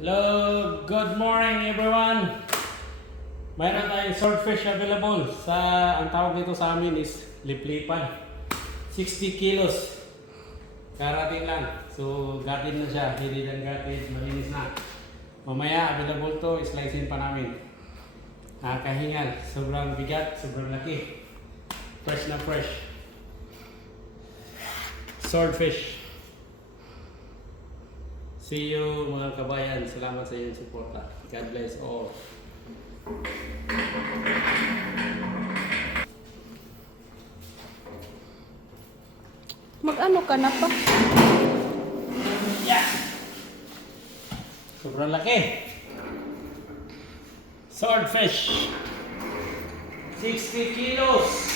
Hello, good morning everyone. Mayroon tayong swordfish available ang tawag dito sa amin is liplipan. 60 kilos. Karating lang. So, gutted na siya. Hindi lang gutted, malinis na. Mamaya, available to, slicein pa namin. Nakakahingal. Sobrang bigat, sobrang laki. Fresh na fresh. Swordfish. See you mga kabayan. Salamat sa iyong suporta. God bless all. Mag-ano ka na pa? Yeah! Sobrang laki. Swordfish. 60 kilos.